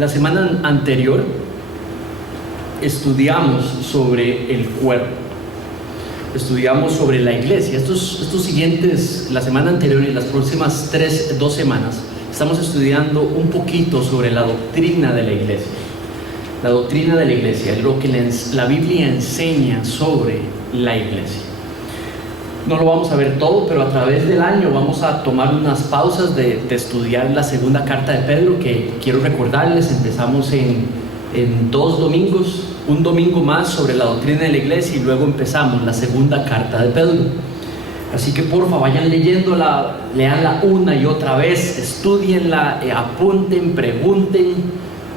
La semana anterior estudiamos sobre el cuerpo, estudiamos sobre la iglesia. Estos siguientes, la semana anterior y las próximas 2 semanas, estamos estudiando un poquito sobre la doctrina de la iglesia. La doctrina de la iglesia, lo que la Biblia enseña sobre la iglesia. No lo vamos a ver todo, pero a través del año vamos a tomar unas pausas de estudiar la segunda carta de Pedro, que quiero recordarles, empezamos en 2 domingos, un domingo más sobre la doctrina de la iglesia y luego empezamos la segunda carta de Pedro. Así que porfa, vayan leyéndola, leanla una y otra vez, estudienla, apunten, pregunten,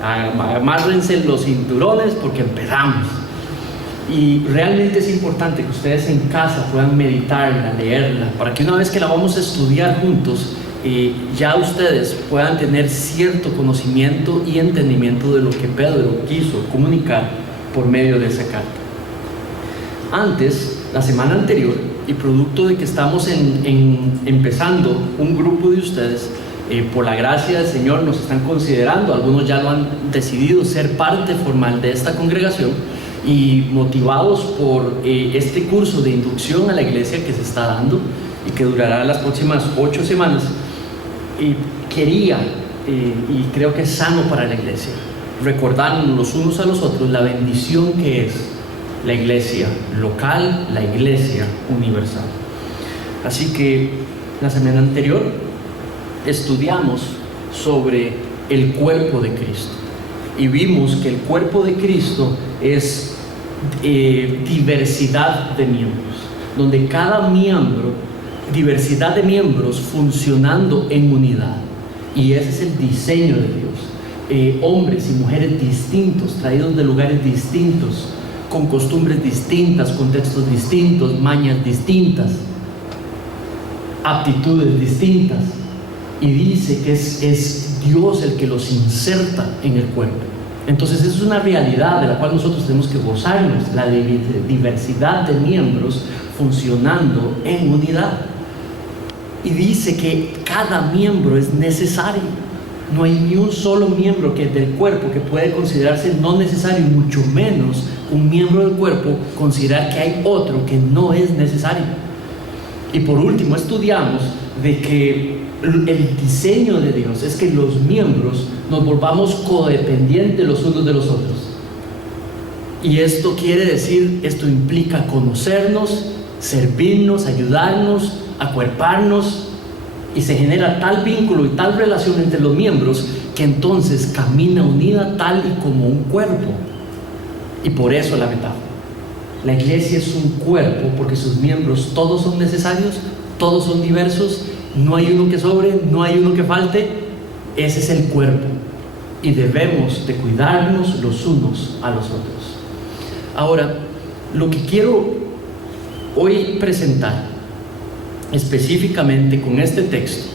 amárrense los cinturones porque empezamos. Y realmente es importante que ustedes en casa puedan meditarla, leerla, para que una vez que la vamos a estudiar juntos, ya ustedes puedan tener cierto conocimiento y entendimiento de lo que Pedro quiso comunicar por medio de esa carta. Antes, la semana anterior, y producto de que estamos empezando un grupo de ustedes, por la gracia del Señor nos están considerando, algunos ya lo han decidido ser parte formal de esta congregación, y motivados por este curso de inducción a la iglesia que se está dando y que durará las próximas 8 semanas, quería, y creo que es sano para la iglesia, recordarnos los unos a los otros la bendición que es la iglesia local, la iglesia universal. Así que la semana anterior estudiamos sobre el cuerpo de Cristo y vimos que el cuerpo de Cristo es diversidad de miembros, donde cada miembro, diversidad de miembros funcionando en unidad, y ese es el diseño de Dios. Hombres y mujeres distintos, traídos de lugares distintos, con costumbres distintas, contextos distintos, mañas distintas, aptitudes distintas, y dice que es Dios el que los inserta en el cuerpo. Entonces esa es una realidad de la cual nosotros tenemos que gozarnos, la diversidad de miembros funcionando en unidad. Y dice que cada miembro es necesario. No hay ni un solo miembro del cuerpo que puede considerarse no necesario, mucho menos un miembro del cuerpo considerar que hay otro que no es necesario. Y por último estudiamos de que el diseño de Dios es que los miembros nos volvamos codependientes los unos de los otros. Y esto quiere decir, esto implica conocernos, servirnos, ayudarnos, acuerparnos, y se genera tal vínculo y tal relación entre los miembros que entonces camina unida tal y como un cuerpo. Y por eso la metáfora. La iglesia es un cuerpo porque sus miembros todos son necesarios, todos son diversos, no hay uno que sobre, no hay uno que falte. Ese es el cuerpo y debemos de cuidarnos los unos a los otros. Ahora, lo que quiero hoy presentar específicamente con este texto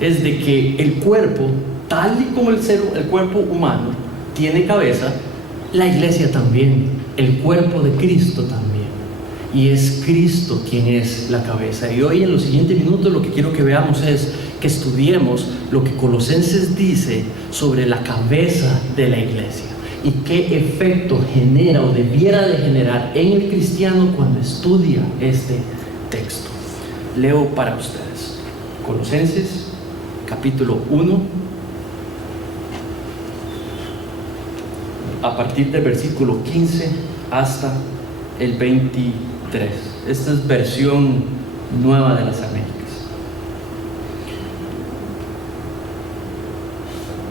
es de que el cuerpo, tal y como el cuerpo humano tiene cabeza, la iglesia también, el cuerpo de Cristo también. Y es Cristo quien es la cabeza. Y hoy en los siguientes minutos lo que quiero que veamos es que estudiemos lo que Colosenses dice sobre la cabeza de la iglesia y qué efecto genera o debiera de generar en el cristiano cuando estudia este texto. Leo para ustedes Colosenses capítulo 1 a partir del versículo 15 hasta el 23. Esta es versión nueva de las Américas.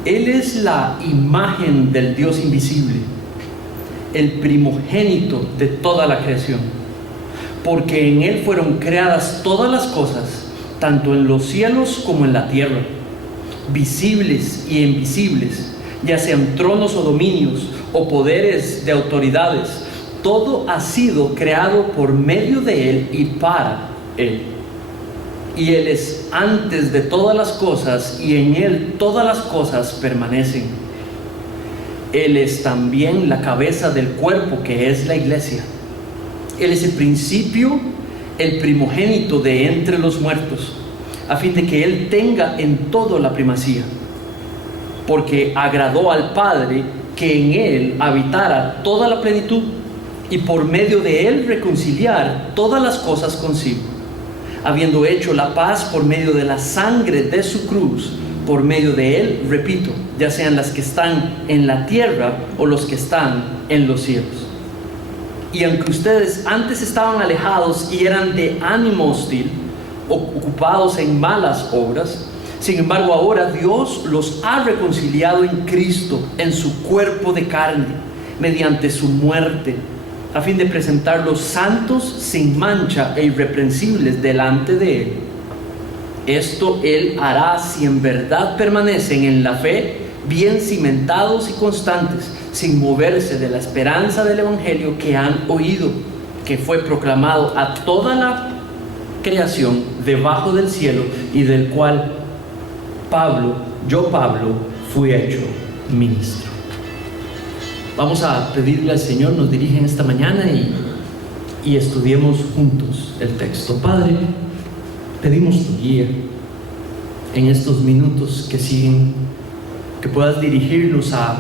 Él es la imagen del Dios invisible, el primogénito de toda la creación, porque en Él fueron creadas todas las cosas, tanto en los cielos como en la tierra, visibles y invisibles, ya sean tronos o dominios, o poderes de autoridades. Todo ha sido creado por medio de Él y para Él. Y Él es antes de todas las cosas, y en Él todas las cosas permanecen. Él es también la cabeza del cuerpo, que es la iglesia. Él es el principio, el primogénito de entre los muertos, a fin de que Él tenga en todo la primacía. porque agradó al Padre que en Él habitara toda la plenitud, y por medio de Él reconciliar todas las cosas consigo, habiendo hecho la paz por medio de la sangre de su cruz. Por medio de Él, repito, ya sean las que están en la tierra o los que están en los cielos. Y aunque ustedes antes estaban alejados y eran de ánimo hostil, ocupados en malas obras, sin embargo ahora Dios los ha reconciliado en Cristo, en su cuerpo de carne, mediante su muerte, a fin de presentarlos santos, sin mancha e irreprensibles delante de Él. Esto Él hará si en verdad permanecen en la fe, bien cimentados y constantes, sin moverse de la esperanza del Evangelio que han oído, que fue proclamado a toda la creación debajo del cielo, y del cual yo Pablo, fui hecho ministro. Vamos a pedirle al Señor nos dirija en esta mañana y estudiemos juntos el texto. Padre, pedimos tu guía en estos minutos que siguen, que puedas dirigirnos a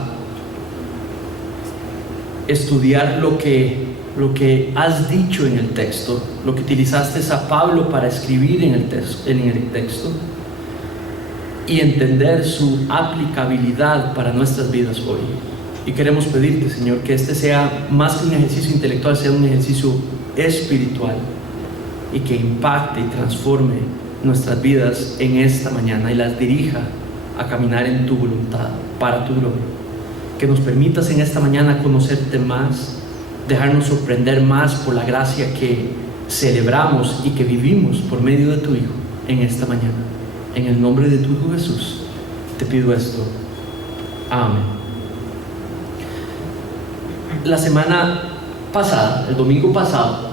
estudiar lo que has dicho en el texto, lo que utilizaste a Pablo para escribir en el texto, y entender su aplicabilidad para nuestras vidas hoy. Y queremos pedirte, Señor, que este sea más que un ejercicio intelectual, sea un ejercicio espiritual, y que impacte y transforme nuestras vidas en esta mañana y las dirija a caminar en tu voluntad, para tu gloria. Que nos permitas en esta mañana conocerte más, dejarnos sorprender más por la gracia que celebramos y que vivimos por medio de tu Hijo en esta mañana. En el nombre de tu Hijo Jesús te pido esto. Amén. La semana pasada, el domingo pasado,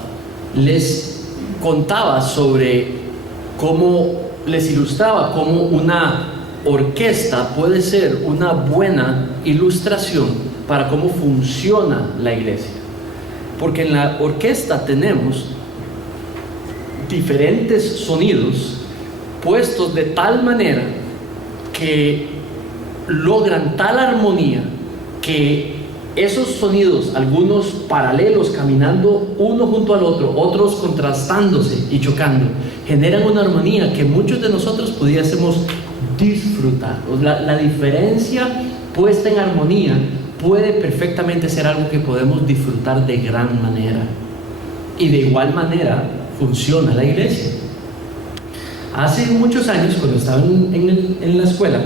les contaba sobre cómo, les ilustraba cómo una orquesta puede ser una buena ilustración para cómo funciona la iglesia. Porque en la orquesta tenemos diferentes sonidos puestos de tal manera que logran tal armonía que esos sonidos, algunos paralelos caminando uno junto al otro, otros contrastándose y chocando, generan una armonía que muchos de nosotros pudiésemos disfrutar. La diferencia puesta en armonía puede perfectamente ser algo que podemos disfrutar de gran manera. Y de igual manera funciona la iglesia. Hace muchos años, cuando estaba en la escuela,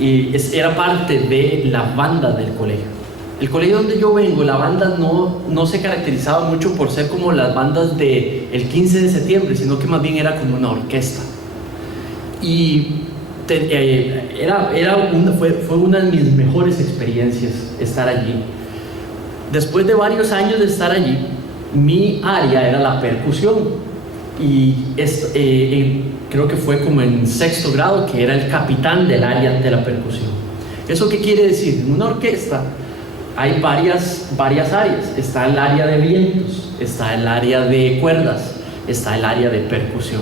era parte de la banda del colegio. El colegio donde yo vengo, la banda no se caracterizaba mucho por ser como las bandas del 15 de septiembre, sino que más bien era como una orquesta. Y fue una de mis mejores experiencias estar allí. Después de varios años de estar allí, mi área era la percusión. Y creo que fue como en sexto grado que era el capitán del área de la percusión. ¿Eso qué quiere decir? En una orquesta hay varias áreas. Está el área de vientos, está el área de cuerdas, está el área de percusión.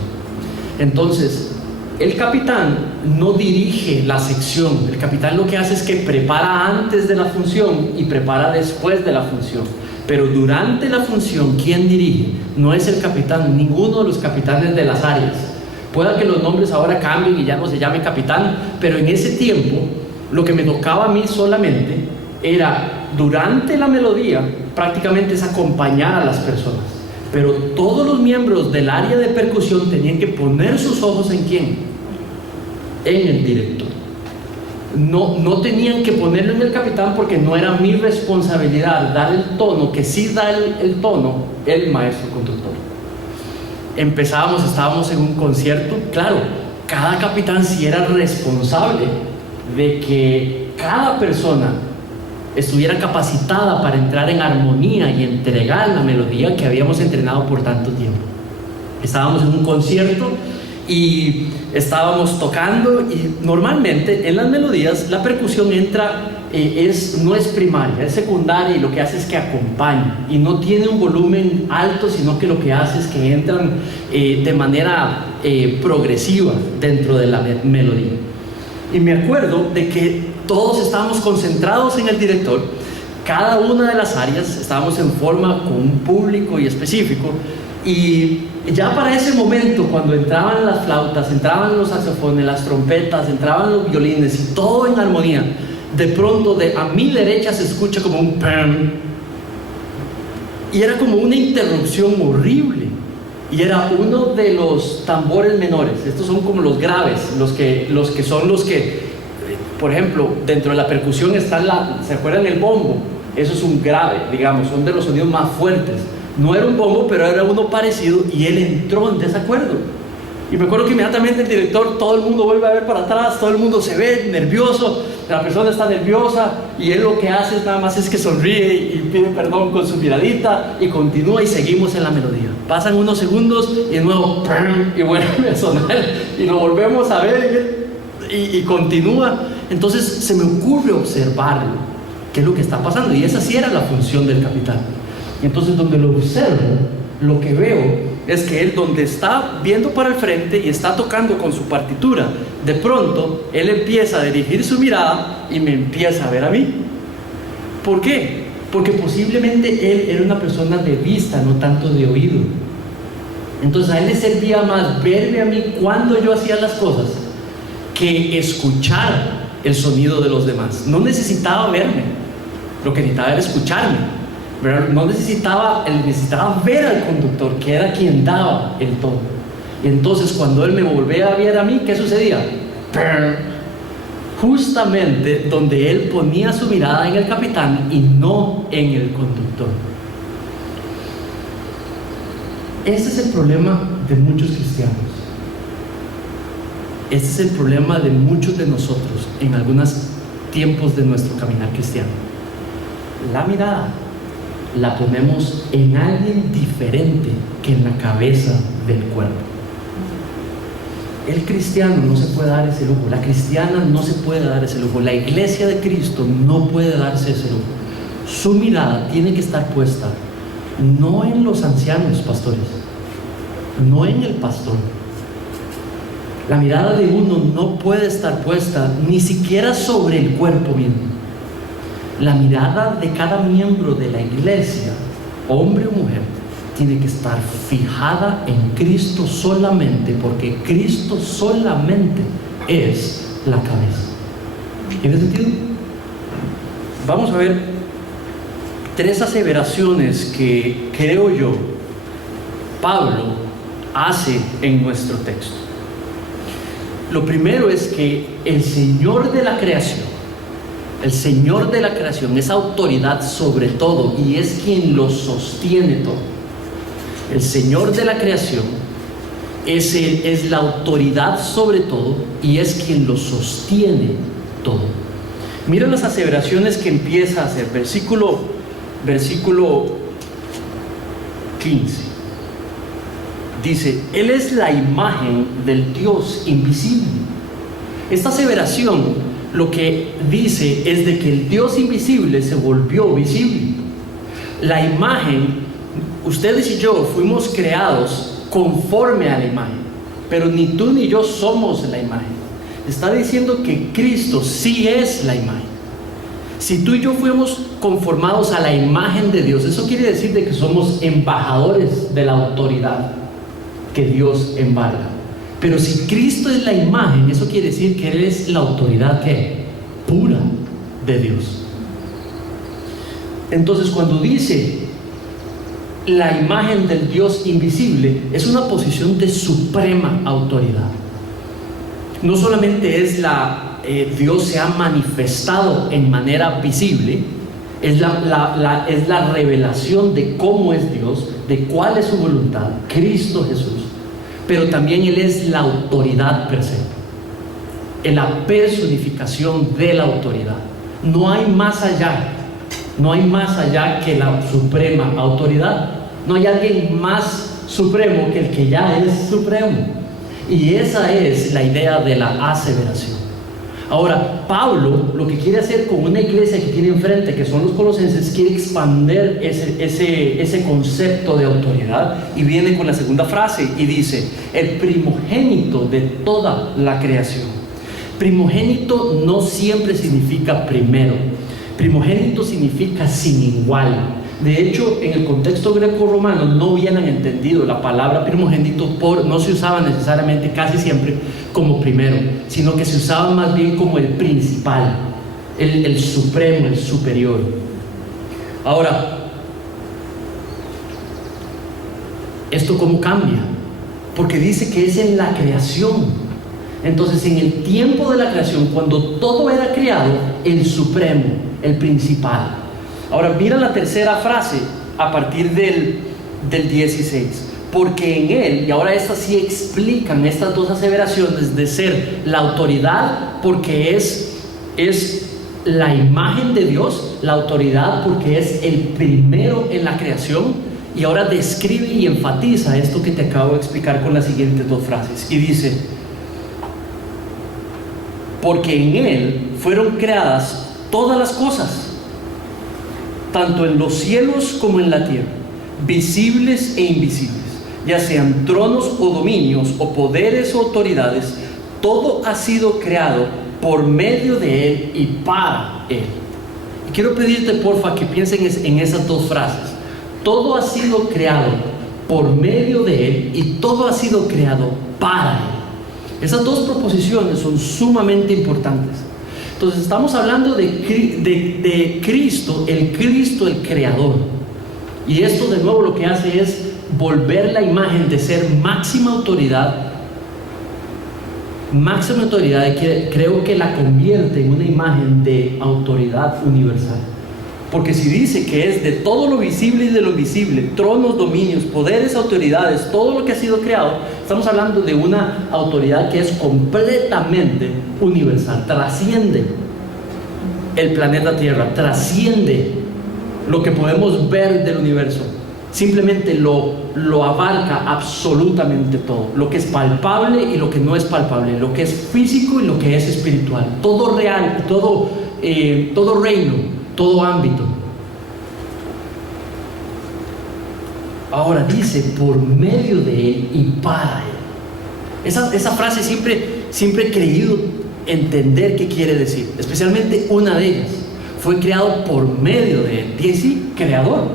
Entonces, el capitán no dirige la sección. El capitán lo que hace es que prepara antes de la función y prepara después de la función. Pero durante la función, ¿quién dirige? No es el capitán, ninguno de los capitanes de las áreas. Pueda que los nombres ahora cambien y ya no se llame capitán, pero en ese tiempo, lo que me tocaba a mí solamente era, durante la melodía, prácticamente es acompañar a las personas. Pero todos los miembros del área de percusión tenían que poner sus ojos ¿en quién? En el director. No tenían que ponerlo en el capitán, porque no era mi responsabilidad dar el tono, que sí da el tono el maestro conductor. Estábamos en un concierto, claro, cada capitán sí era responsable de que cada persona estuviera capacitada para entrar en armonía y entregar la melodía que habíamos entrenado por tanto tiempo. Estábamos en un concierto y estábamos tocando, y normalmente en las melodías la percusión entra, no es primaria, es secundaria, y lo que hace es que acompaña y no tiene un volumen alto, sino que lo que hace es que entran de manera progresiva dentro de la melodía. Y me acuerdo de que todos estábamos concentrados en el director, cada una de las áreas estábamos en forma con un público y específico, y ya para ese momento, cuando entraban las flautas, entraban los saxofones, las trompetas, entraban los violines y todo en armonía, de pronto a mi derecha se escucha como un pam, y era como una interrupción horrible, y era uno de los tambores menores. Estos son como los graves, los que por ejemplo, dentro de la percusión está ¿se acuerdan el bombo? Eso es un grave, digamos, son de los sonidos más fuertes. No era un bombo, pero era uno parecido, y él entró en desacuerdo. Y me acuerdo que inmediatamente el director, todo el mundo vuelve a ver para atrás, todo el mundo se ve nervioso, la persona está nerviosa, y él lo que hace nada más es que sonríe y pide perdón con su miradita, y continúa, y seguimos en la melodía. Pasan unos segundos y de nuevo ¡pum! Y vuelve a sonar, y lo volvemos a ver, y continúa. Entonces se me ocurre observarlo, qué es lo que está pasando, y esa sí era la función del capitán. Entonces, donde lo observo, lo que veo es que él, donde está viendo para el frente y está tocando con su partitura, de pronto él empieza a dirigir su mirada y me empieza a ver a mí. ¿Por qué? Porque posiblemente él era una persona de vista, no tanto de oído. Entonces a él le servía más verme a mí cuando yo hacía las cosas que escuchar el sonido de los demás. No necesitaba verme, lo que necesitaba era escucharme. Pero no necesitaba ver al conductor, que era quien daba el tono. Y entonces cuando él me volvía a ver a mí, ¿qué sucedía? Justamente donde él ponía su mirada en el capitán y no en el conductor. Este es el problema de muchos cristianos. Este es el problema de muchos de nosotros en algunos tiempos de nuestro caminar cristiano. La mirada la ponemos en alguien diferente que en la cabeza del cuerpo. El cristiano no se puede dar ese lujo, la cristiana no se puede dar ese lujo, la iglesia de Cristo no puede darse ese lujo. Su mirada tiene que estar puesta no en los ancianos pastores, no en el pastor. La mirada de uno no puede estar puesta ni siquiera sobre el cuerpo mismo. La mirada de cada miembro de la iglesia, hombre o mujer, tiene que estar fijada en Cristo solamente, porque Cristo solamente es la cabeza. ¿Tiene sentido? Vamos a ver 3 aseveraciones que creo yo Pablo hace en nuestro texto. Lo primero es que el Señor de la creación, es autoridad sobre todo y es quien lo sostiene todo. El Señor de la creación es la autoridad sobre todo y es quien lo sostiene todo. Miren las aseveraciones que empieza a hacer. Versículo 15. Dice: Él es la imagen del Dios invisible. Esta aseveración lo que dice es de que el Dios invisible se volvió visible. La imagen, ustedes y yo fuimos creados conforme a la imagen, pero ni tú ni yo somos la imagen. Está diciendo que Cristo sí es la imagen. Si tú y yo fuimos conformados a la imagen de Dios, eso quiere decir de que somos embajadores de la autoridad que Dios embarga. Pero si Cristo es la imagen, eso quiere decir que Él es la autoridad ¿qué? Pura de Dios. Entonces cuando dice la imagen del Dios invisible, es una posición de suprema autoridad. No solamente es Dios se ha manifestado en manera visible, es la revelación de cómo es Dios, de cuál es su voluntad, Cristo Jesús. Pero también Él es la autoridad per se, en la personificación de la autoridad. No hay más allá que la suprema autoridad. No hay alguien más supremo que el que ya es supremo. Y esa es la idea de la aseveración. Ahora, Pablo lo que quiere hacer con una iglesia que tiene enfrente, que son los colosenses, quiere expandir ese concepto de autoridad, y viene con la segunda frase y dice: el primogénito de toda la creación. Primogénito no siempre significa primero. Primogénito significa sin igual. De hecho, en el contexto greco-romano no hubieran entendido la palabra primogénito, no se usaba necesariamente, casi siempre, como primero, sino que se usaba más bien como el principal, el supremo, el superior. Ahora, ¿esto cómo cambia? Porque dice que es en la creación. Entonces, en el tiempo de la creación, cuando todo era creado, el supremo, el principal. Ahora, mira la tercera frase a partir del 16. Porque en él, y ahora estas sí explican estas dos aseveraciones de ser la autoridad, porque es la imagen de Dios, la autoridad porque es el primero en la creación, y ahora describe y enfatiza esto que te acabo de explicar con las siguientes dos frases. Y dice: porque en él fueron creadas todas las cosas, tanto en los cielos como en la tierra, visibles e invisibles, ya sean tronos o dominios o poderes o autoridades. Todo ha sido creado por medio de él y para él. Y quiero pedirte, porfa, que piensen en esas dos frases. Todo ha sido creado por medio de él y todo ha sido creado para él. Esas dos proposiciones son sumamente importantes. Entonces estamos hablando de Cristo el creador. Y esto de nuevo lo que hace es volver la imagen de ser máxima autoridad, y creo que la convierte en una imagen de autoridad universal. Porque si dice que es de todo lo visible y de lo invisible, tronos, dominios, poderes, autoridades, todo lo que ha sido creado, estamos hablando de una autoridad que es completamente universal, trasciende el planeta Tierra, trasciende lo que podemos ver del universo, simplemente lo abarca absolutamente todo, lo que es palpable y lo que no es palpable, lo que es físico y lo que es espiritual, todo real, todo reino, todo ámbito. Ahora dice por medio de él y para él. Esa frase siempre he creído entender qué quiere decir, especialmente una de ellas. Fue creado por medio de él. Dice creador,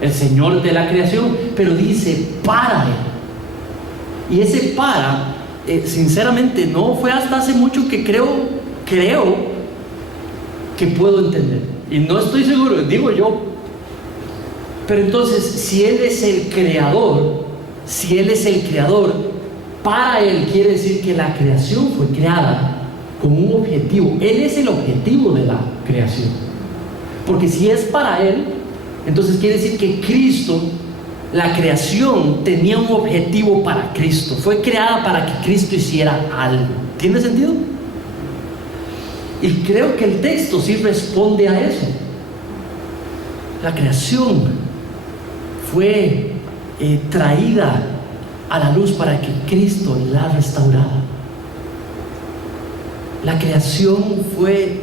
el Señor de la creación, pero dice para él. Y ese para, sinceramente no fue hasta hace mucho que creo que puedo entender. Y no estoy seguro, digo yo. Pero entonces, si Él es el creador, para Él quiere decir que la creación fue creada con un objetivo. Él es el objetivo de la creación. Porque si es para Él, entonces quiere decir que Cristo, la creación, tenía un objetivo para Cristo. Fue creada para que Cristo hiciera algo. ¿Tiene sentido? Y creo que el texto sí responde a eso. La creación fue traída a la luz para que Cristo la restaurara. La creación fue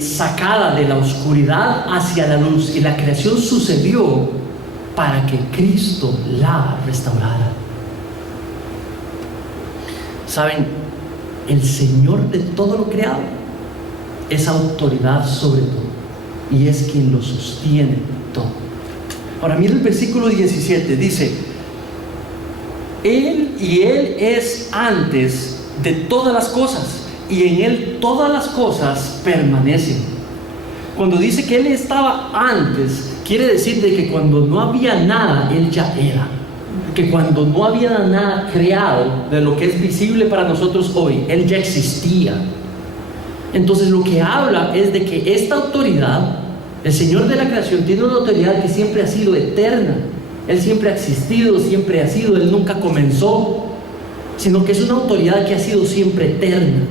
sacada de la oscuridad hacia la luz, y la creación sucedió para que Cristo la restaurara. ¿Saben? El Señor de todo lo creado es autoridad sobre todo, y es quien lo sostiene todo. Ahora mira el versículo 17, dice: Él es antes de todas las cosas, y en Él todas las cosas permanecen. Cuando dice que Él estaba antes, quiere decir de que cuando no había nada, Él ya era. Que cuando no había nada creado de lo que es visible para nosotros hoy, Él ya existía. Entonces lo que habla es de que esta autoridad, el Señor de la creación, tiene una autoridad que siempre ha sido eterna. Él siempre ha existido, siempre ha sido, Él nunca comenzó, sino que es una autoridad que ha sido siempre eterna.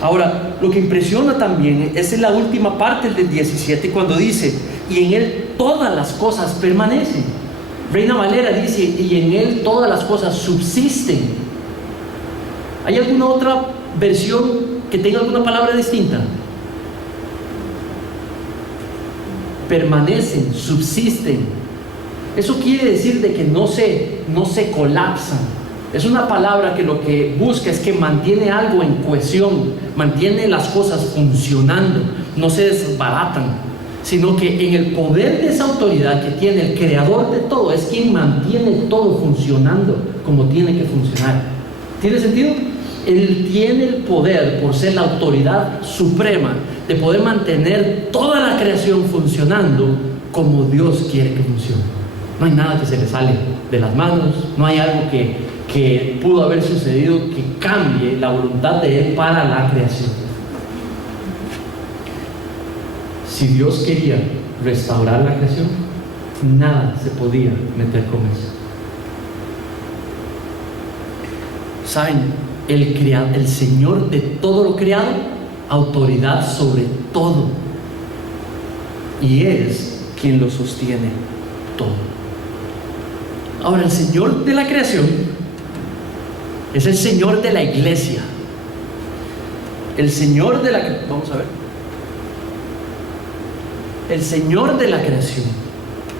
Ahora, lo que impresiona también es en la última parte del 17, cuando dice: y en Él todas las cosas permanecen. Reina Valera dice: y en Él todas las cosas subsisten. ¿Hay alguna otra versión que tenga alguna palabra distinta? Permanecen, subsisten. Eso quiere decir de que no se colapsan, Es una palabra que lo que busca es que mantiene algo en cohesión, mantiene las cosas funcionando, no se desbaratan, sino que en el poder de esa autoridad que tiene el creador de todo, es quien mantiene todo funcionando como tiene que funcionar. ¿Tiene sentido? Él tiene el poder, por ser la autoridad suprema, de poder mantener toda la creación funcionando como Dios quiere que funcione. No hay nada que se le sale de las manos, no hay algo que pudo haber sucedido que cambie la voluntad de Él para la creación. Si Dios quería restaurar la creación, nada se podía meter con eso. ¿Saben? El Señor de todo lo creado, autoridad sobre todo, y es quien lo sostiene todo. Ahora, el Señor de la creación es el Señor de la iglesia. El Señor de la... Vamos a ver. El Señor de la creación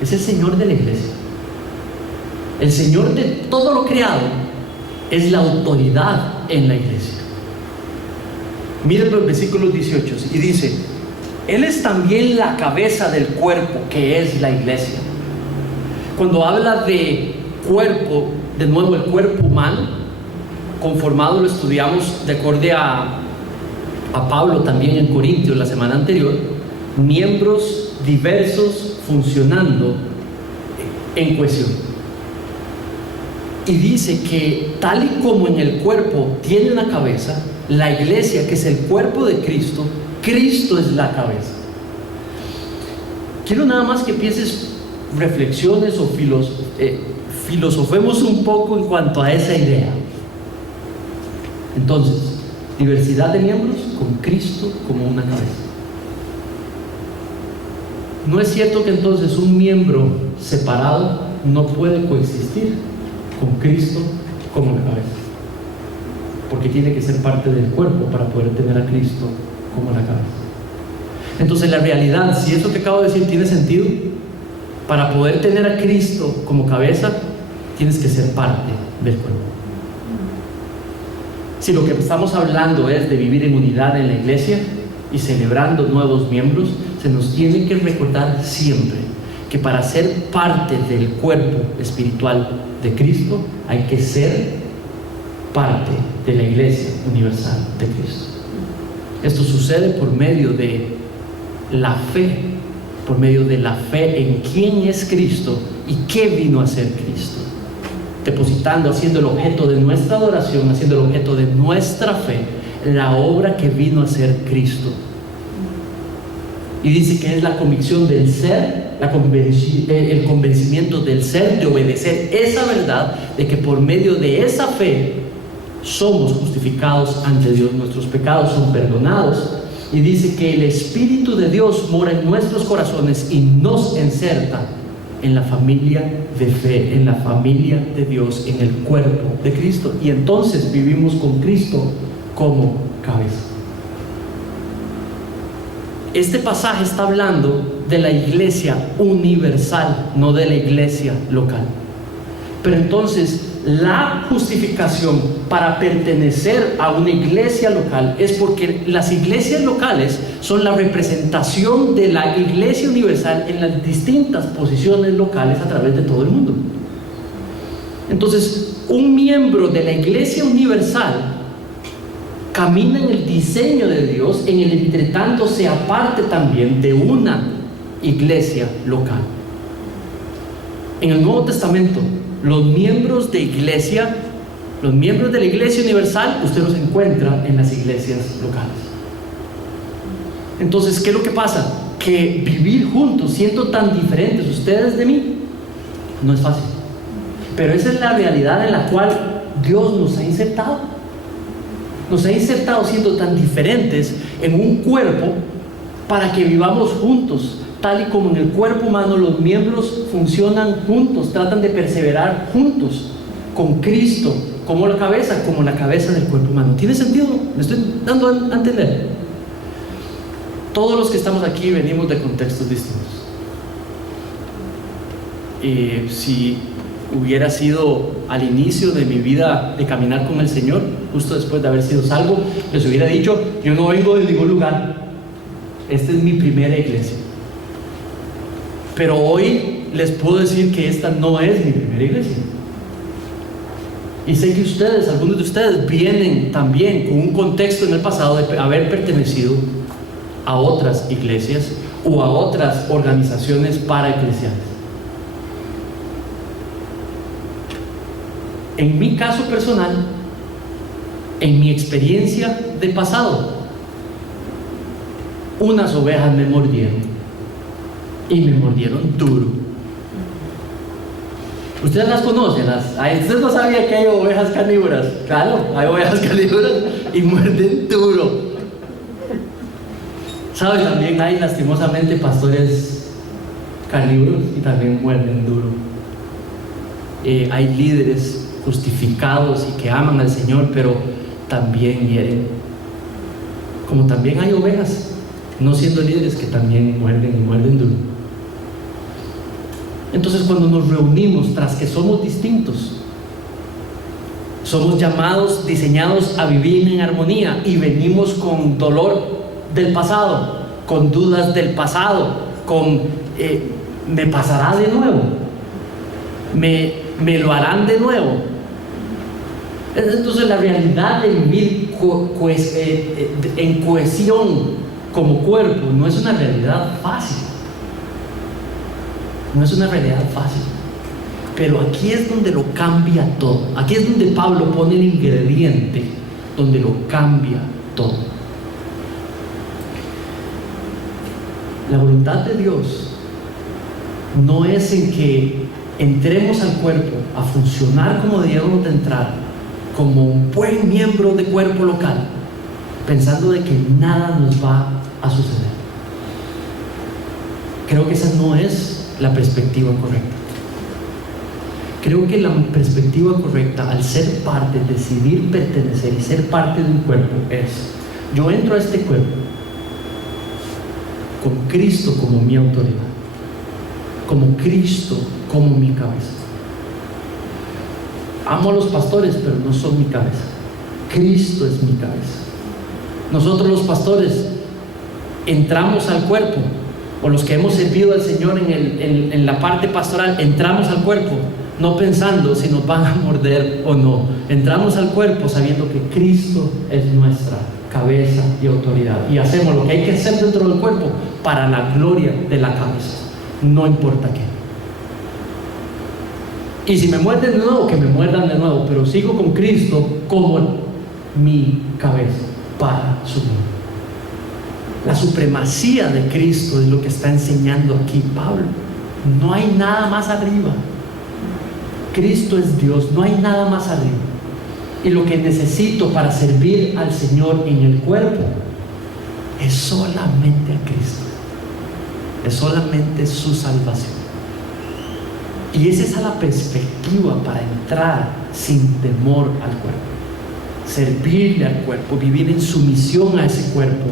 es el Señor de la iglesia. El Señor de todo lo creado es la autoridad en la iglesia. Miren los versículos 18 y dice: Él es también la cabeza del cuerpo, que es la iglesia. Cuando habla de cuerpo, de nuevo el cuerpo humano conformado, lo estudiamos de acuerdo a Pablo también en Corintios la semana anterior, miembros diversos funcionando en cohesión. Y dice que tal y como en el cuerpo tiene una cabeza, la iglesia, que es el cuerpo de Cristo, Cristo es la cabeza. Quiero nada más que pienses, reflexiones o filosofemos un poco en cuanto a esa idea. Entonces, diversidad de miembros con Cristo como una cabeza. ¿No es cierto que entonces un miembro separado no puede coexistir con Cristo como la cabeza? Porque tiene que ser parte del cuerpo para poder tener a Cristo como la cabeza. Entonces, la realidad, si eso que acabo de decir tiene sentido, para poder tener a Cristo como cabeza, tienes que ser parte del cuerpo. Si lo que estamos hablando es de vivir en unidad en la iglesia y celebrando nuevos miembros, se nos tiene que recordar siempre que para ser parte del cuerpo espiritual de Cristo hay que ser parte de la iglesia universal de Cristo. Esto sucede por medio de la fe, por medio de la fe en quién es Cristo y qué vino a ser Cristo, depositando, haciendo el objeto de nuestra adoración, haciendo el objeto de nuestra fe, la obra que vino a ser Cristo. Y dice que es la convicción del ser, el convencimiento del ser de obedecer esa verdad, de que por medio de esa fe somos justificados ante Dios, nuestros pecados son perdonados. Y dice que el Espíritu de Dios mora en nuestros corazones y nos inserta en la familia de fe, en la familia de Dios, en el cuerpo de Cristo. Y entonces vivimos con Cristo como cabeza. Este pasaje está hablando de la iglesia universal, no de la iglesia local. Pero entonces, la justificación para pertenecer a una iglesia local es porque las iglesias locales son la representación de la iglesia universal en las distintas posiciones locales a través de todo el mundo. Entonces, un miembro de la iglesia universal camina en el diseño de Dios, en el entretanto sea parte también de una iglesia local. En el Nuevo Testamento, los miembros de iglesia, los miembros de la iglesia universal, usted los encuentra en las iglesias locales. Entonces, ¿qué es lo que pasa? Que vivir juntos, siendo tan diferentes ustedes de mí, no es fácil. Pero esa es la realidad en la cual Dios nos ha insertado. Nos ha insertado siendo tan diferentes en un cuerpo para que vivamos juntos, tal y como en el cuerpo humano los miembros funcionan juntos, tratan de perseverar juntos, con Cristo como la cabeza del cuerpo humano. ¿Tiene sentido? ¿Me estoy dando a entender? Todos los que estamos aquí venimos de contextos distintos. Si hubiera sido al inicio de mi vida de caminar con el Señor, justo después de haber sido salvo, les hubiera dicho: yo no vengo de ningún lugar, esta es mi primera iglesia. Pero hoy les puedo decir que esta no es mi primera iglesia. Y sé que ustedes, algunos de ustedes, vienen también con un contexto en el pasado de haber pertenecido a otras iglesias o a otras organizaciones paraeclesiales. En mi caso personal, en mi experiencia de pasado, unas ovejas me mordieron, y me mordieron duro. Ustedes las conocen, ustedes no sabían que hay ovejas carnívoras. Claro, hay ovejas carnívoras y muerden duro. ¿Saben? También hay lastimosamente pastores carnívoros y también muerden duro. Hay líderes justificados y que aman al Señor, pero también hieren. Como también hay ovejas, no siendo líderes, que también muerden y muerden duro. Entonces, cuando nos reunimos, tras que somos distintos, somos llamados, diseñados a vivir en armonía, y venimos con dolor del pasado, con dudas del pasado, con ¿me pasará de nuevo? ¿Me lo harán de nuevo? Entonces, la realidad de vivir en cohesión como cuerpo no es una realidad fácil. No es una realidad fácil. Pero aquí es donde lo cambia todo. Aquí es donde Pablo pone el ingrediente donde lo cambia todo. La voluntad de Dios no es en que entremos al cuerpo a funcionar como debíamos de entrar, como un buen miembro de cuerpo local, pensando de que nada nos va a suceder. Creo que esa no es la perspectiva correcta. Creo que la perspectiva correcta, al ser parte, decidir pertenecer y ser parte de un cuerpo, es: yo entro a este cuerpo con Cristo como mi autoridad, como Cristo como mi cabeza. Amo a los pastores, pero no son mi cabeza. Cristo es mi cabeza. Nosotros los pastores entramos al cuerpo, o los que hemos servido al Señor en la parte pastoral, entramos al cuerpo no pensando si nos van a morder o no. Entramos al cuerpo sabiendo que Cristo es nuestra cabeza y autoridad, y hacemos lo que hay que hacer dentro del cuerpo para la gloria de la cabeza, no importa qué. Y si me muerden de nuevo, que me muerdan de nuevo, pero sigo con Cristo como mi cabeza para su gloria. La supremacía de Cristo es lo que está enseñando aquí Pablo. No hay nada más arriba. Cristo es Dios, no hay nada más arriba. Y lo que necesito para servir al Señor en el cuerpo es solamente a Cristo. Es solamente su salvación. Y esa es la perspectiva para entrar sin temor al cuerpo. Servirle al cuerpo, vivir en sumisión a ese cuerpo,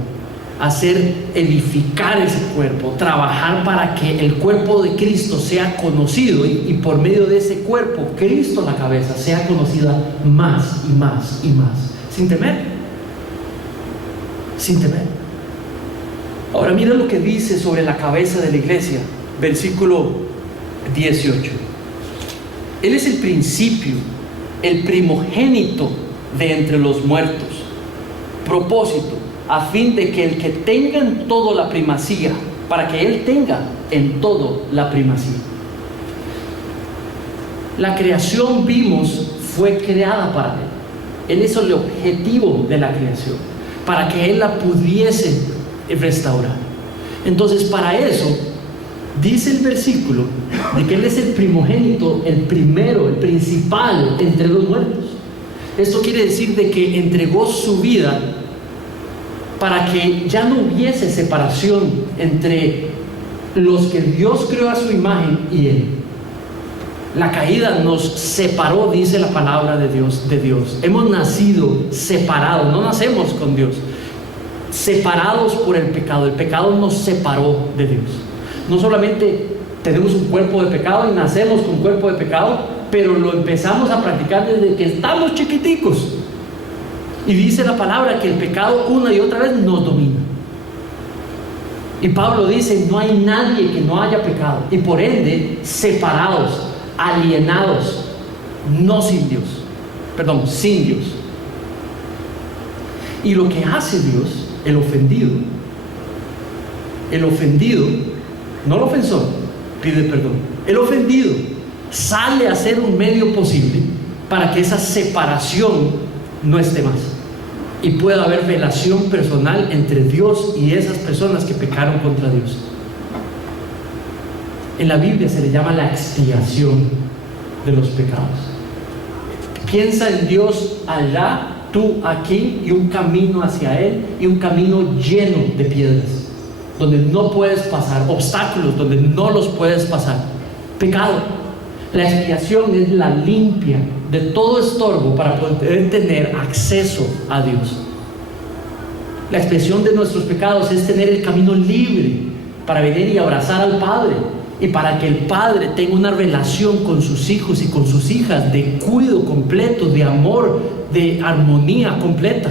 hacer edificar ese cuerpo, trabajar para que el cuerpo de Cristo sea conocido, y por medio de ese cuerpo, Cristo, la cabeza, sea conocida más y más y más, sin temer. Sin temer. Ahora mira lo que dice sobre la cabeza de la iglesia, versículo 18. Él es el principio, el primogénito de entre los muertos. Propósito: a fin de que el que tenga en todo la primacía, para que él tenga en todo la primacía. La creación, vimos, fue creada para él. Él es el objetivo de la creación, para que él la pudiese restaurar. Entonces, para eso dice el versículo de que él es el primogénito, el primero, el principal entre los muertos. Esto quiere decir de que entregó su vida para que ya no hubiese separación entre los que Dios creó a su imagen y él. La caída nos separó, dice la palabra de Dios. Hemos nacido separados, no nacemos con Dios, separados por el pecado. El pecado nos separó de Dios. No solamente tenemos un cuerpo de pecado y nacemos con cuerpo de pecado, pero lo empezamos a practicar desde que estamos chiquiticos. Y dice la palabra que el pecado una y otra vez nos domina. Y Pablo dice, no hay nadie que no haya pecado, y por ende, separados, alienados, no sin Dios, sin Dios. Y lo que hace Dios, el ofendido, no el ofensor, pide perdón. El ofendido sale a ser un medio posible para que esa separación no esté más y pueda haber relación personal entre Dios y esas personas que pecaron contra Dios. En la Biblia se le llama la expiación de los pecados. Piensa en Dios allá, tú aquí, y un camino hacia Él, y un camino lleno de piedras, donde no puedes pasar, obstáculos donde no los puedes pasar. Pecado. La expiación es la limpia de todo estorbo para poder tener acceso a Dios. La expiación de nuestros pecados es tener el camino libre para venir y abrazar al Padre, y para que el Padre tenga una relación con sus hijos y con sus hijas de cuidado completo, de amor, de armonía completa.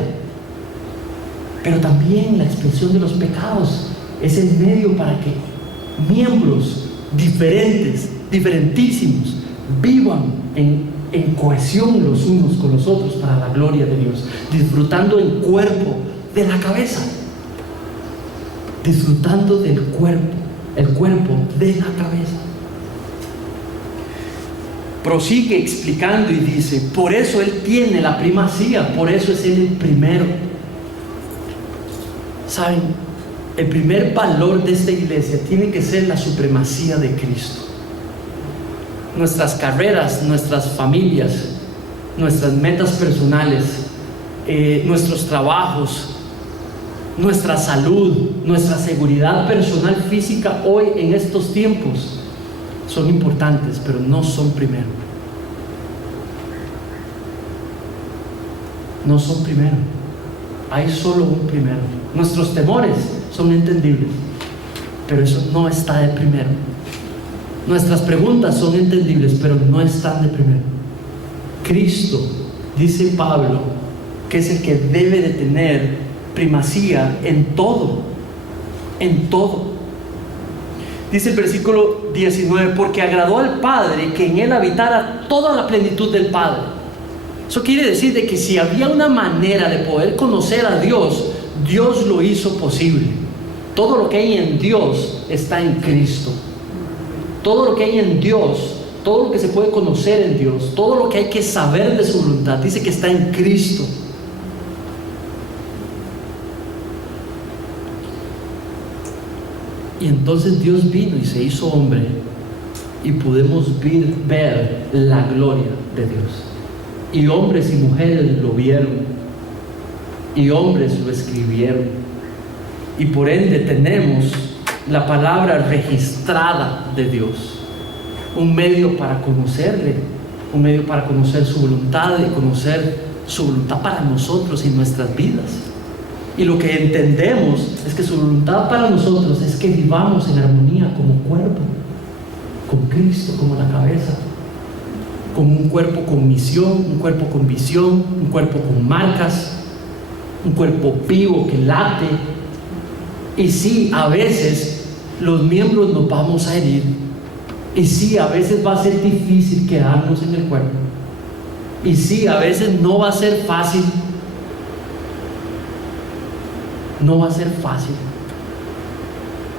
Pero también la expiación de los pecados es el medio para que miembros diferentísimos, vivan en cohesión los unos con los otros para la gloria de Dios, disfrutando el cuerpo de la cabeza, disfrutando del cuerpo, el cuerpo de la cabeza. Prosigue explicando y dice, por eso Él tiene la primacía, por eso es Él el primero. ¿Saben? El primer valor de esta iglesia tiene que ser la supremacía de Cristo. Nuestras carreras, nuestras familias, nuestras metas personales, nuestros trabajos, nuestra salud, nuestra seguridad personal física hoy en estos tiempos son importantes, pero no son primero. No son primero. Hay solo un primero. Nuestros temores son entendibles, pero eso no está de primero. Nuestras preguntas son entendibles, pero no están de primero. Cristo, dice Pablo, que es el que debe de tener primacía en todo, en todo. Dice el versículo 19, porque agradó al Padre que en Él habitara toda la plenitud del Padre. Eso quiere decir de que si había una manera de poder conocer a Dios, Dios lo hizo posible. Todo lo que hay en Dios está en Cristo. Todo lo que hay en Dios, todo lo que se puede conocer en Dios, todo lo que hay que saber de su voluntad, dice que está en Cristo. Y entonces Dios vino y se hizo hombre, y pudimos ver la gloria de Dios. Y hombres y mujeres lo vieron, y hombres lo escribieron, y por ende tenemos la palabra registrada de Dios, un medio para conocerle, un medio para conocer su voluntad y conocer su voluntad para nosotros y nuestras vidas. Y lo que entendemos es que su voluntad para nosotros es que vivamos en armonía como cuerpo, con Cristo como la cabeza, como un cuerpo con misión, un cuerpo con visión, un cuerpo con marcas, un cuerpo vivo que late. Y sí, a veces los miembros nos vamos a herir, y sí, a veces va a ser difícil quedarnos en el cuerpo, y sí, a veces no va a ser fácil. No va a ser fácil,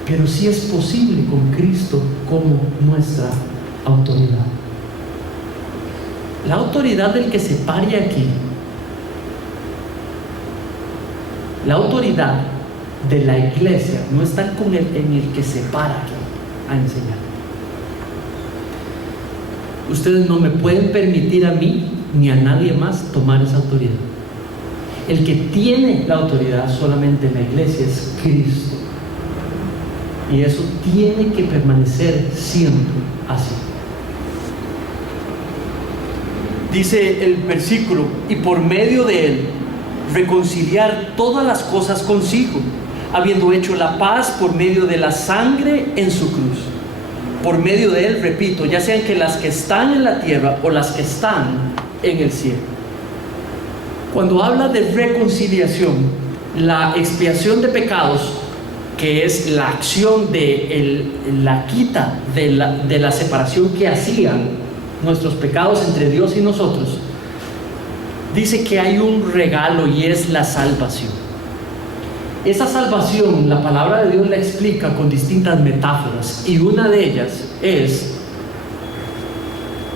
pero sí es posible con Cristo como nuestra autoridad. La autoridad del que se pare aquí, la autoridad de la iglesia, no está en el que se para aquí a enseñar. Ustedes no me pueden permitir a mí ni a nadie más tomar esa autoridad. El que tiene la autoridad solamente en la iglesia es Cristo, y eso tiene que permanecer siempre así. Dice el versículo, y por medio de Él reconciliar todas las cosas consigo, habiendo hecho la paz por medio de la sangre en su cruz. por medio de Él, repito, ya sean que las que están en la tierra o las que están en el cielo. Cuando habla de reconciliación, la expiación de pecados, que es la acción de la quita de la separación que hacían nuestros pecados entre Dios y nosotros, dice que hay un regalo y es la salvación. Esa salvación, la palabra de Dios la explica con distintas metáforas, y una de ellas es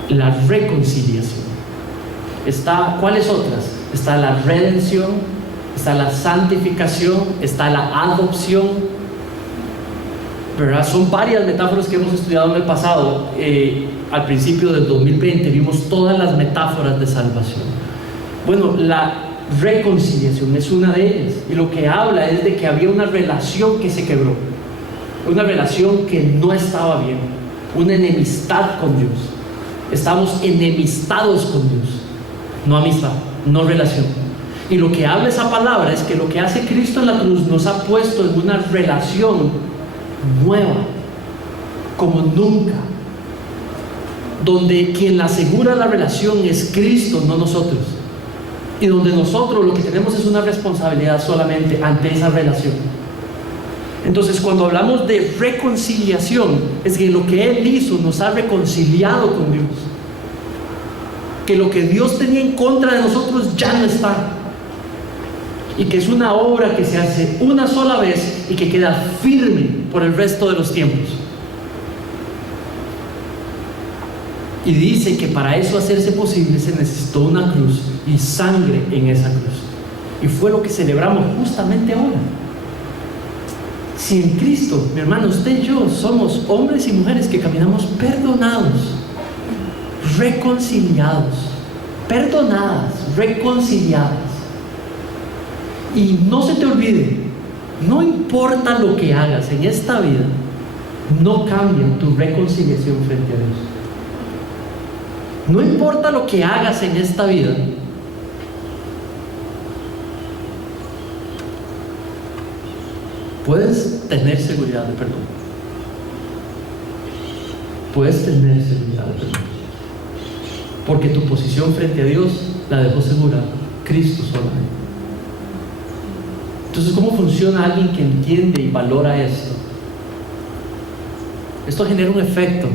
la reconciliación. ¿Cuáles otras? Está la redención, está la santificación, está la adopción, ¿verdad? Son varias metáforas que hemos estudiado en el pasado. Al principio del 2020 vimos todas las metáforas de salvación. Bueno, la reconciliación es una de ellas, y lo que habla es de que había una relación que se quebró, una relación que no estaba bien, una enemistad con Dios. Estamos enemistados con Dios, no amistad, no relación. Y lo que habla esa palabra es que lo que hace Cristo en la cruz nos ha puesto en una relación nueva, como nunca, donde quien asegura la relación es Cristo, no nosotros, y donde nosotros lo que tenemos es una responsabilidad solamente ante esa relación. Entonces, cuando hablamos de reconciliación, es que lo que Él hizo nos ha reconciliado con Dios, que lo que Dios tenía en contra de nosotros ya no está, y que es una obra que se hace una sola vez y que queda firme por el resto de los tiempos. Y dice que para eso hacerse posible se necesitó una cruz y sangre en esa cruz. Y fue lo que celebramos justamente ahora. Si en Cristo, mi hermano, usted y yo somos hombres y mujeres que caminamos perdonados, reconciliados, perdonadas, reconciliadas. Y no se te olvide, no importa lo que hagas en esta vida, no cambia tu reconciliación frente a Dios. No importa lo que hagas en esta vida, puedes tener seguridad de perdón. Puedes tener seguridad de perdón, porque tu posición frente a Dios la dejó segura Cristo solamente. Entonces, ¿cómo funciona alguien que entiende y valora esto? Esto genera un efecto.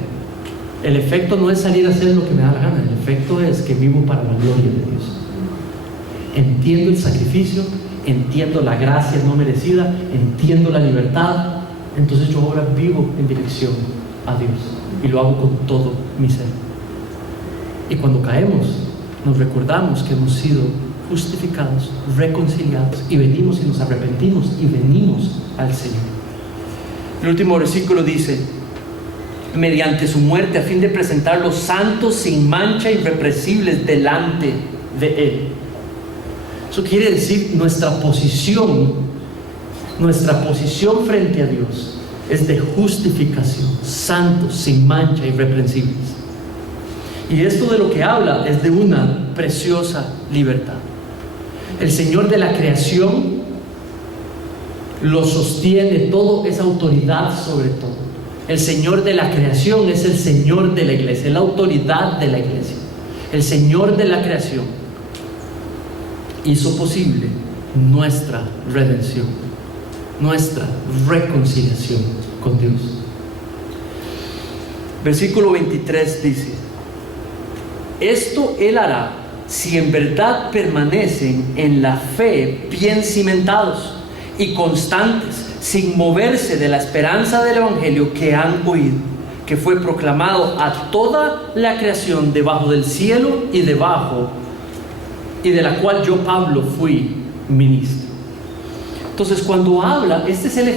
El efecto no es salir a hacer lo que me da la gana, el efecto es que vivo para la gloria de Dios. Entiendo el sacrificio, entiendo la gracia no merecida, entiendo la libertad, entonces yo ahora vivo en dirección a Dios y lo hago con todo mi ser. Y cuando caemos, nos recordamos que hemos sido justificados, reconciliados, y venimos y nos arrepentimos y venimos al Señor. El último versículo dice: mediante su muerte, a fin de presentarlos santos, sin mancha, irreprensibles delante de Él. Eso quiere decir nuestra posición frente a Dios es de justificación, santos, sin mancha, irreprensibles. Y esto de lo que habla es de una preciosa libertad. El Señor de la creación lo sostiene todo, es autoridad sobre todo. El Señor de la creación es el Señor de la iglesia, es la autoridad de la iglesia. El Señor de la creación hizo posible nuestra redención, nuestra reconciliación con Dios. Versículo 23 dice: esto Él hará si en verdad permanecen en la fe bien cimentados y constantes, sin moverse de la esperanza del Evangelio que han oído, que fue proclamado a toda la creación debajo del cielo y debajo, y de la cual yo, Pablo, fui ministro. Entonces, cuando habla, este es el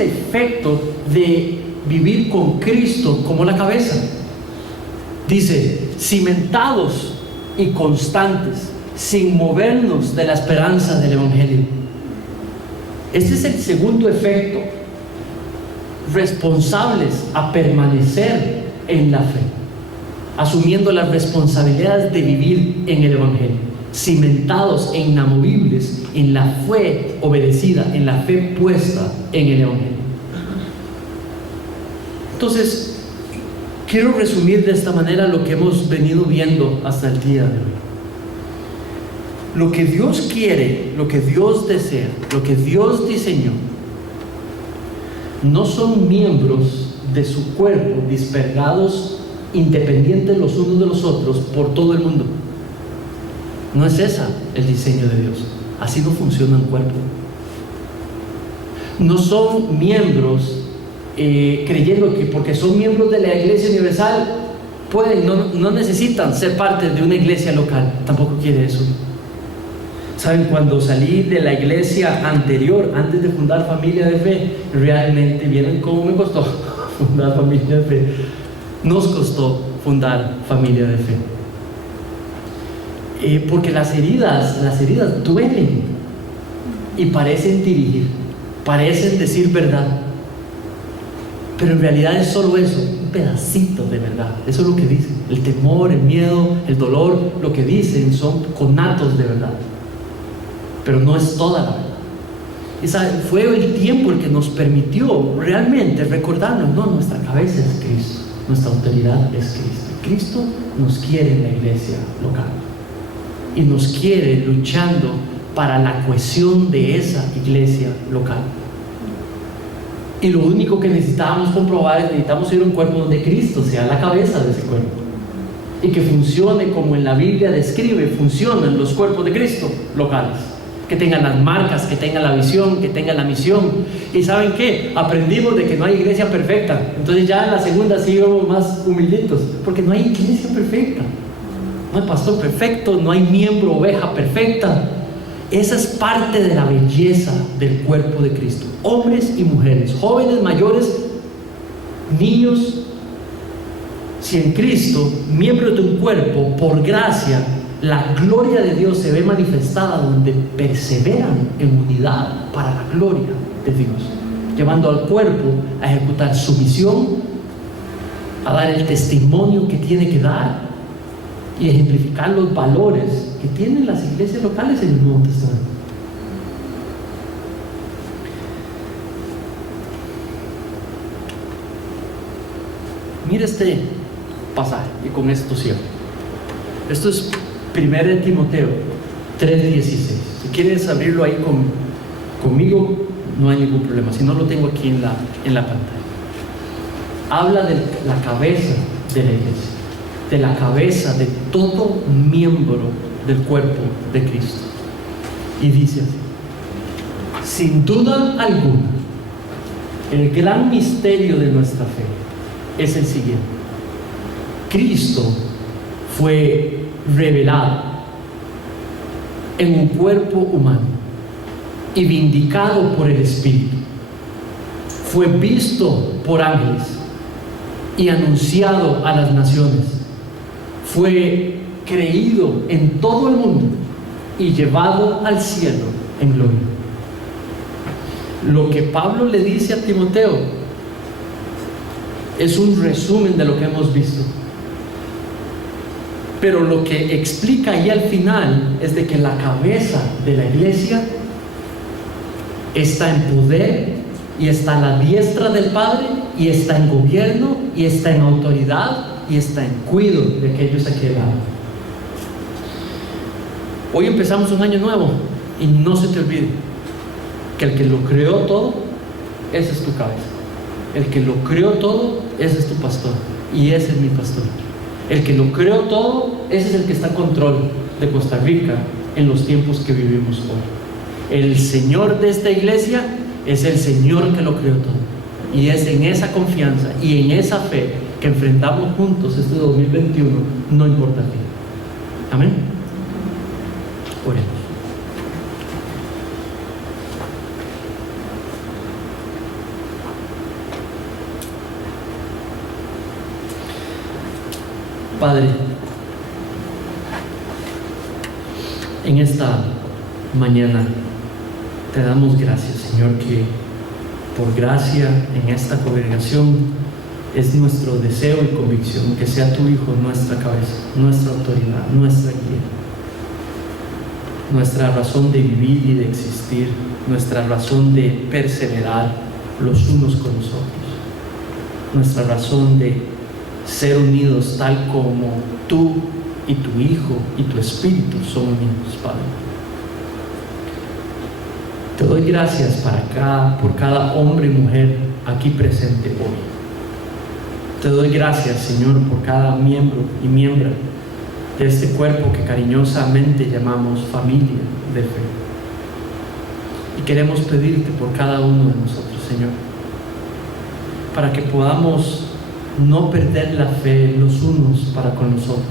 efecto de vivir con Cristo como la cabeza. Dice: cimentados y constantes, sin movernos de la esperanza del Evangelio. Este es el segundo efecto: responsables a permanecer en la fe, asumiendo las responsabilidades de vivir en el Evangelio, cimentados e inamovibles en la fe obedecida, en la fe puesta en el Evangelio. Entonces, quiero resumir de esta manera lo que hemos venido viendo hasta el día de hoy. Lo que Dios quiere, lo que Dios desea, lo que Dios diseñó, no son miembros de su cuerpo dispersados, independientes los unos de los otros por todo el mundo. No es ese el diseño de Dios. Así no funciona un cuerpo. No son miembros creyendo que porque son miembros de la Iglesia Universal no necesitan ser parte de una iglesia local. Tampoco quiere eso. Saben, cuando salí de la iglesia anterior, antes de fundar Familia de Fe, realmente vieron cómo me costó fundar Familia de Fe. Nos costó fundar Familia de Fe. Porque las heridas duelen y parecen dirigir, parecen decir verdad, pero en realidad es solo eso, un pedacito de verdad. Eso es lo que dicen. El temor, el miedo, el dolor, lo que dicen son conatos de verdad, pero no es toda la verdad. Fue el tiempo el que nos permitió realmente recordarnos, no, nuestra cabeza es Cristo, nuestra autoridad es Cristo. Cristo nos quiere en la iglesia local y nos quiere luchando para la cohesión de esa iglesia local. Y lo único que necesitábamos comprobar es necesitamos ir a un cuerpo donde Cristo sea la cabeza de ese cuerpo y que funcione como en la Biblia describe, funcionan los cuerpos de Cristo locales, que tengan las marcas, que tengan la visión, que tengan la misión. Y ¿saben qué? Aprendimos de que no hay iglesia perfecta. Entonces ya en la segunda sí íbamos más humilditos, porque no hay iglesia perfecta, no hay pastor perfecto, no hay miembro, oveja perfecta. Esa es parte de la belleza del cuerpo de Cristo. Hombres y mujeres, jóvenes, mayores, niños. Si en Cristo, miembros de un cuerpo, por gracia, la gloria de Dios se ve manifestada donde perseveran en unidad para la gloria de Dios, llevando al cuerpo a ejecutar su misión, a dar el testimonio que tiene que dar y ejemplificar los valores que tienen las iglesias locales en el Nuevo Testamento. Mira este pasaje y con esto cierro. Esto es 1 Timoteo 3:16. Si quieres abrirlo ahí conmigo, no hay ningún problema. Si no, lo tengo aquí en la pantalla. Habla de la cabeza de la iglesia, de la cabeza de todo miembro del cuerpo de Cristo. Y dice así: sin duda alguna, el gran misterio de nuestra fe es el siguiente: Cristo fue revelado en un cuerpo humano y vindicado por el Espíritu. Fue visto por ángeles y anunciado a las naciones. Fue creído en todo el mundo y llevado al cielo en gloria. Lo que Pablo le dice a Timoteo es un resumen de lo que hemos visto, pero lo que explica ahí al final es de que la cabeza de la iglesia está en poder y está a la diestra del Padre y está en gobierno y está en autoridad y está en cuidado de aquellos a que lado. Hoy empezamos un año nuevo y no se te olvide que el que lo creó todo, esa es tu cabeza. El que lo creó todo, ese es tu pastor y ese es mi pastor. El que lo creó todo, ese es el que está en control de Costa Rica en los tiempos que vivimos hoy. El Señor de esta iglesia es el Señor que lo creó todo. Y es en esa confianza y en esa fe que enfrentamos juntos este 2021, no importa qué. Amén. Oremos. Padre, en esta mañana te damos gracias, Señor, que por gracia en esta congregación es nuestro deseo y convicción que sea tu Hijo nuestra cabeza, nuestra autoridad, nuestra guía, nuestra razón de vivir y de existir, nuestra razón de perseverar los unos con los otros. nuestra razón de ser unidos tal como tú y tu Hijo y tu Espíritu son unidos, Padre. Te doy gracias por cada hombre y mujer aquí presente hoy. Te doy gracias, Señor, por cada miembro y miembra de este cuerpo que cariñosamente llamamos familia de fe. Y queremos pedirte por cada uno de nosotros, Señor, para que podamos no perder la fe los unos para con los otros.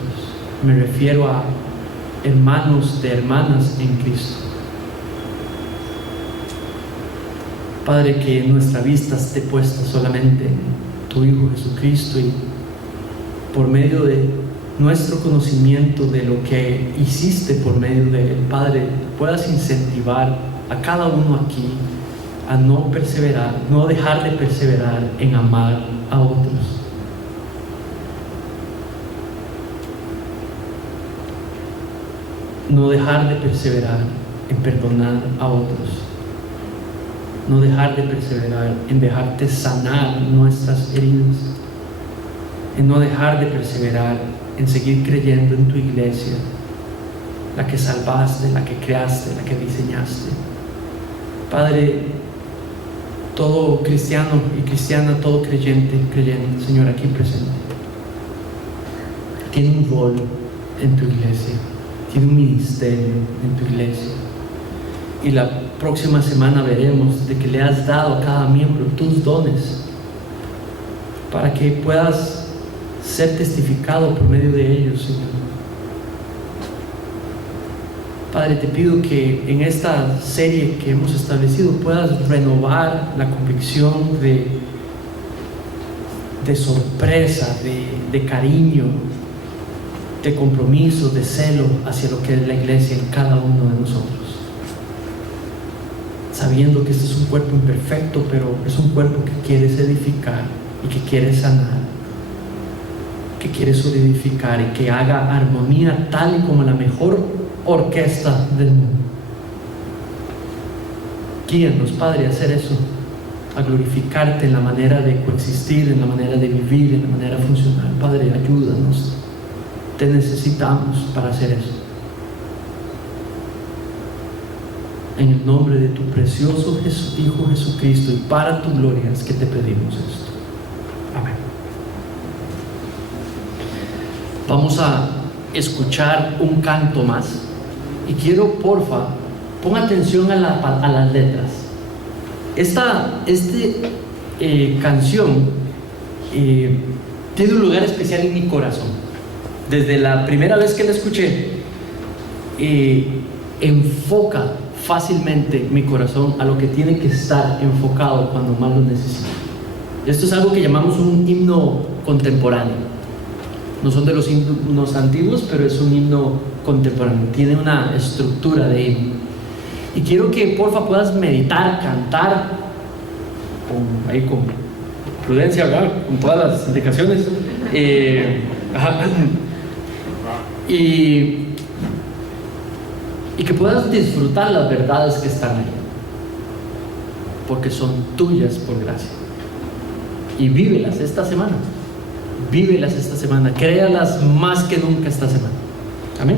Me refiero a hermanos de hermanas en Cristo. Padre, que nuestra vista esté puesta solamente en tu Hijo Jesucristo, y por medio de nuestro conocimiento de lo que hiciste por medio de Él, Padre, puedas incentivar a cada uno aquí a no perseverar, no dejar de perseverar en amar a otros. No dejar de perseverar en perdonar a otros. No dejar de perseverar en dejarte sanar nuestras heridas. En no dejar de perseverar en seguir creyendo en tu iglesia, la que salvaste, la que creaste, la que diseñaste. Padre, todo cristiano y cristiana, todo creyente, Señor, aquí presente, tiene un rol en tu iglesia, tiene un ministerio en tu iglesia. Y la próxima semana veremos de que le has dado a cada miembro tus dones para que puedas ser testificado por medio de ellos, Señor. Padre, te pido que en esta serie que hemos establecido puedas renovar la convicción de sorpresa, de cariño, de compromiso, de celo hacia lo que es la iglesia en cada uno de nosotros. Sabiendo que este es un cuerpo imperfecto, pero es un cuerpo que quieres edificar y que quieres sanar, que quieres solidificar y que haga armonía tal y como la mejor orquesta del mundo. Guíanos, Padre, a hacer eso, a glorificarte en la manera de coexistir, en la manera de vivir, en la manera funcional. Padre, ayúdanos. Te necesitamos para hacer eso. En el nombre de tu precioso Hijo Jesucristo y para tu gloria es que te pedimos esto. Amén. Vamos a escuchar un canto más. Y quiero, porfa, pon atención a las letras. Esta canción tiene un lugar especial en mi corazón. Desde la primera vez que la escuché, enfoca fácilmente mi corazón a lo que tiene que estar enfocado cuando más lo necesito. Esto es algo que llamamos un himno contemporáneo. No son de los himnos antiguos, pero es un himno contemporáneo. Tiene una estructura de himno. Y quiero que porfa puedas meditar, cantar con prudencia, ¿verdad? Con todas las indicaciones. Y que puedas disfrutar las verdades que están ahí, porque son tuyas por gracia. Y vívelas esta semana. Vívelas esta semana. Créalas más que nunca esta semana. Amén.